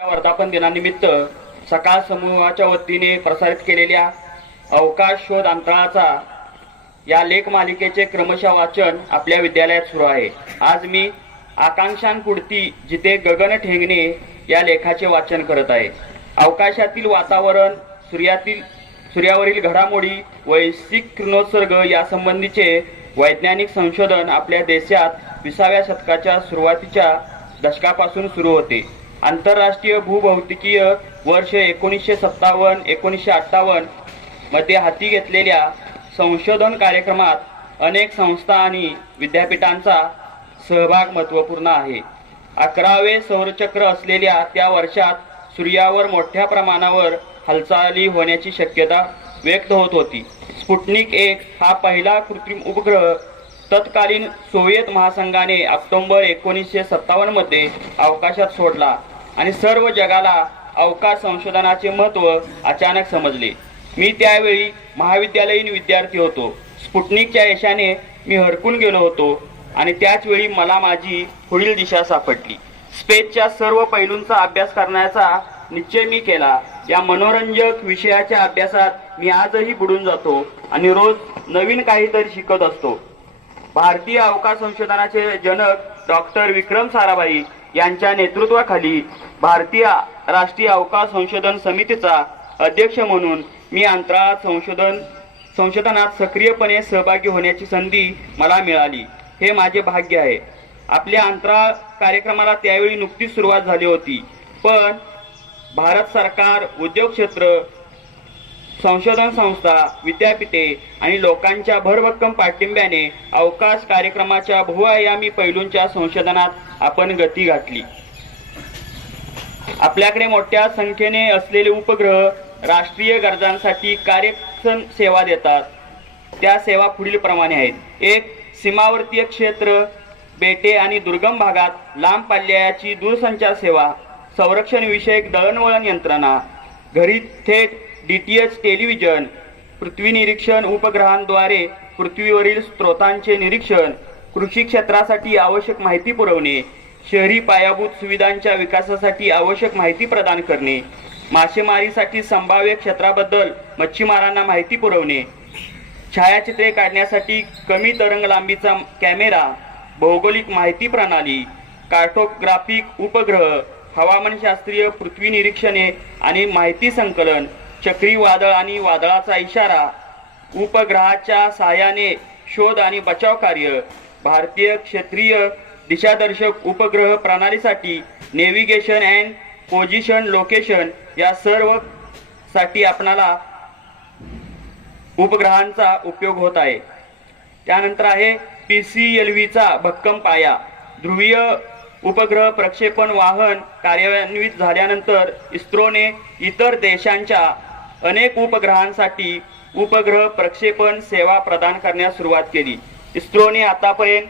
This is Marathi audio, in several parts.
वर्धापन दिनानिमित्त सकाळ समूहाच्या वतीने प्रसारित केलेल्या अवकाश शोध अंतराळाचा या लेख मालिकेचे क्रमशः वाचन आपल्या विद्यालयात सुरू आहे. आज मी आकांक्षांपुढती जिथे गगन ठेंगणे या लेखाचे वाचन करत आहे. अवकाशातील वातावरण सूर्यातील सूर्यावरील घडामोडी वैश्विक किरणोत्सर्ग यासंबंधीचे वैज्ञानिक संशोधन आपल्या देशात विसाव्या शतकाच्या सुरुवातीच्या दशकापासून सुरू होते. आंतरराष्ट्रीय भूभौतिकीय वर्ष एकोणीसशे सत्तावन्न एकोणीसशे अठ्ठावन्नमध्ये हाती घेतलेल्या संशोधन कार्यक्रमात अनेक संस्था आणि विद्यापीठांचा सहभाग महत्त्वपूर्ण आहे. अकरावे सौरचक्र असलेल्या त्या वर्षात सूर्यावर मोठ्या प्रमाणावर हालचाली होण्याची शक्यता व्यक्त होत होती. स्पुटनिक एक हा पहिला कृत्रिम उपग्रह तत्कालीन सोव्हिएत महासंघाने ऑक्टोंबर एकोणीसशे सत्तावन्नमध्ये अवकाशात सोडला. आणि सर्व जगाला अवकाश संशोधनाचे महत्त्व अचानक समजले. मी त्यावेळी महाविद्यालयीन विद्यार्थी होतो. स्पुटनिकच्या यशाने मी हरकून गेलो होतो आणि त्याच वेळी मला माझी पुढील दिशा सापडली. स्पेसच्या सर्व पैलूंचा अभ्यास करण्याचा निश्चय मी केला. या मनोरंजक विषयाच्या अभ्यासात मी आजही बुडून जातो आणि रोज नवीन काहीतरी शिकत असतो. भारतीय अवकाश संशोधनाचे जनक डॉक्टर विक्रम साराभाई यांच्या नेतृत्वाखाली भारतीय राष्ट्रीय अवकाश संशोधन समितीचा अध्यक्ष म्हणून मी अंतराळ संशोधन संशोधनात सक्रियपणे सहभागी होण्याची संधी मला मिळाली. हे माझे भाग्य आहे. आपल्या अंतराळ कार्यक्रमाला त्यावेळी नुकतीच सुरुवात झाली होती. पण भारत सरकार उद्योग क्षेत्र संशोधन संस्था विद्यापीठे आणि लोकांच्या भरभक्कम पाठिंब्याने अवकाश कार्यक्रमाच्या बहुआयामी पैलूंच्या संशोधनात आपण गती गाठली. आपल्याकडे मोठ्या संख्येने असलेले उपग्रह राष्ट्रीय गरजांसाठी कार्यक्षम सेवा देतात. त्या सेवा पुढील प्रमाणे आहेत. एक सीमावर्तीय क्षेत्र बेटे आणि दुर्गम भागात लांब पल्ल्याची दूरसंचार सेवा संरक्षण विषयक दळणवळण यंत्रणा घरी थेट डी टी एच टेलिव्हिजन पृथ्वी निरीक्षण उपग्रहांद्वारे पृथ्वीवरील स्रोतांचे निरीक्षण कृषी क्षेत्रासाठी आवश्यक माहिती पुरवणे शहरी पायाभूत सुविधांच्या विकासासाठी आवश्यक माहिती प्रदान करणे मासेमारीसाठी संभाव्य क्षेत्राबद्दल मच्छीमारांना माहिती पुरवणे छायाचित्रे काढण्यासाठी कमी तरंग लांबीचा कॅमेरा भौगोलिक माहिती प्रणाली कार्टोग्राफिक उपग्रह हवामानशास्त्रीय पृथ्वी निरीक्षणे आणि माहिती संकलन चक्रीवादळ आणि वादळाचा इशारा उपग्रहाच्या सहाय्याने शोध आणि बचाव कार्य भारतीय क्षेत्रीय दिशादर्शक उपग्रह प्रणालीसाठी नेव्हिगेशन अँड पोजिशन लोकेशन या सर्वसाठी आपणाला उपग्रहांचा उपयोग होत आहे. त्यानंतर आहे पी सी एल व्हीचा भक्कम पाया. ध्रुवीय उपग्रह प्रक्षेपण वाहन कार्यान्वित झाल्यानंतर इस्रोने इतर देशांच्या अनेक उपग्रहांसाठी उपग्रह प्रक्षेपण सेवा प्रदान करण्यास सुरुवात केली. इस्रोने आतापर्यंत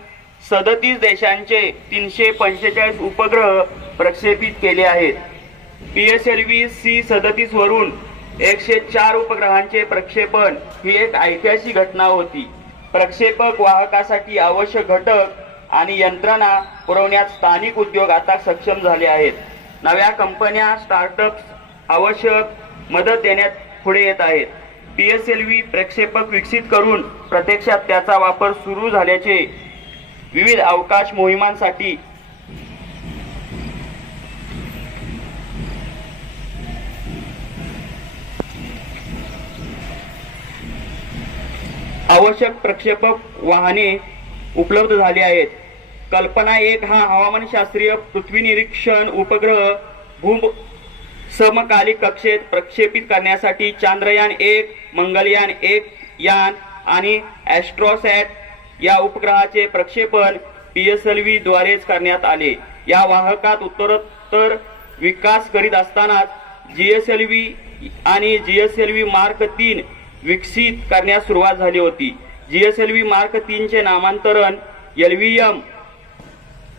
सदतीस देशांचे तीनशे पंचेचाळीस उपग्रह प्रक्षेपित केले आहेत. P S L V C सदतीस वरून एकशे चार उपग्रहांचे प्रक्षेपण ही एक ऐतिहासिक घटना होती. प्रक्षेपक वाहकासाठी आवश्यक घटक आणि यंत्रणा पुरवण्यात स्थानिक उद्योग आता सक्षम झाले आहेत. नव्या कंपन्या स्टार्टअप्स आवश्यक मदत देण्यात पुढे येत आहेत. पी एस एल व्ही प्रक्षेपक विकसित करून प्रत्यक्षात त्याचा वापर सुरू झाल्याचे विविध अवकाश मोहिमांसाठी आवश्यक प्रक्षेपक वाहने उपलब्ध झाली आहेत. कल्पना एक हा हवामानशास्त्रीय पृथ्वी निरीक्षण उपग्रह भूम समकालिक कक्षेत प्रक्षेपित करण्यासाठी चांद्रयान एक मंगलयान एक यान आणि ॲस्ट्रोसॅट या उपग्रहाचे प्रक्षेपण पी एस एल व्ही द्वारेच करण्यात आले. या वाहकात उत्तरोत्तर विकास करीत असतानाच जी एस एल व्ही आणि G S L V mark तीन विकसित करण्यास सुरुवात झाली होती. G S L V mark तीनचे नामांतरण एल व्ही एम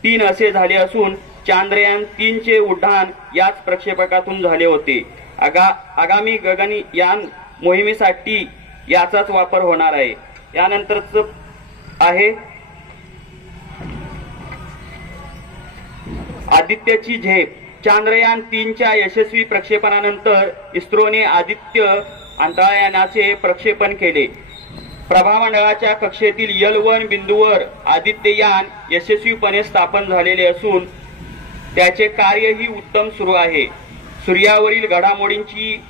तीन असे झाले असून चांद्रयान तीनचे उड्डाण याच प्रक्षेपकातून झाले होते. आगा आगामी गगनयान मोहिमेसाठी याचाच वापर होणार आहे. यानंतरच आहे आदित्यची झेप. चांद्रयान तीनच्या यशस्वी प्रक्षेपणानंतर इस्रोने आदित्य अंतराळयानाचे प्रक्षेपण केले. प्रभामंडळाच्या कक्षेतील यल वन बिंदूवर आदित्ययान यशस्वीपणे स्थापन झालेले असून त्याचे कार्यही उत्तम सुरू आहे. सूर्यावरील घडामोडींची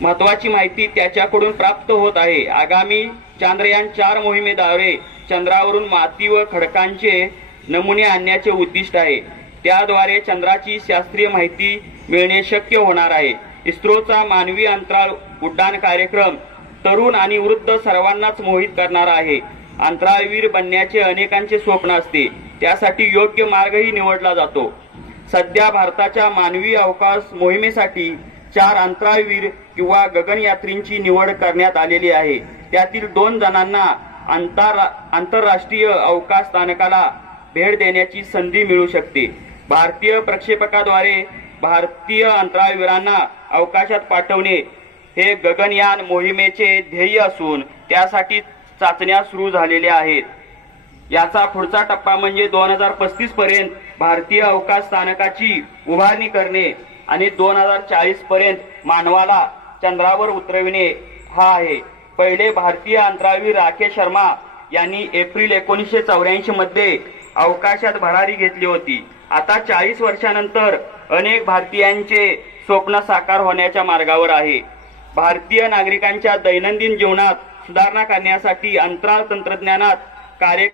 महत्वाची माहिती त्याच्याकडून प्राप्त होत आहे. आगामी चांद्रयान चार मोहिमेद्वारे चंद्रावरून माती व खडकांचे नमुने आणण्याचे उद्दिष्ट आहे. त्याद्वारे चंद्राची शास्त्रीय माहिती मिळणे शक्य होणार आहे. इस्रोचा मानवी अंतराळ उड्डाण कार्यक्रम तरुण आणि वृद्ध सर्वांनाच मोहित करणार आहे. अंतराळवीर बनण्याचे अनेकांचे स्वप्न असते. त्यासाठी योग्य मार्गही निवडला जातो. सध्या भारताच्या मानवी अवकाश मोहिमेसाठी चार अंतराळवीर किंवा गगनयात्रींची निवड करण्यात आलेली आहे. त्यातील दोन जणांना आंतर आंतरराष्ट्रीय अवकाश स्थानकाला भेट देण्याची संधी मिळू शकते. भारतीय प्रक्षेपकाद्वारे भारतीय अंतराळवीरांना अवकाशात पाठवणे हे गगनयान मोहिमेचे ध्येय असून त्यासाठी चाचण्या सुरू झालेल्या आहेत. याचा पुढचा टप्पा म्हणजे दोन हजार पस्तीस पर्यंत भारतीय अवकाश स्थानकाची उभारणी करणे आणि दोन हजार चाळीस पर्यंत मानवाला चंद्रावर उतरविणे हा आहे. पहिले भारतीय अंतराळवीर राकेश शर्मा यांनी एप्रिल एकोणीसशे चौऱ्याऐंशी मध्ये अवकाशात भरारी घेतली होती. आता चाळीस वर्षानंतर अनेक भारतीयांचे स्वप्न साकार होण्याच्या मार्गावर आहे. भारतीय नागरिकांच्या दैनंदिन जीवनात सुधारणा करण्यासाठी अंतराळ तंत्रज्ञानात कार्य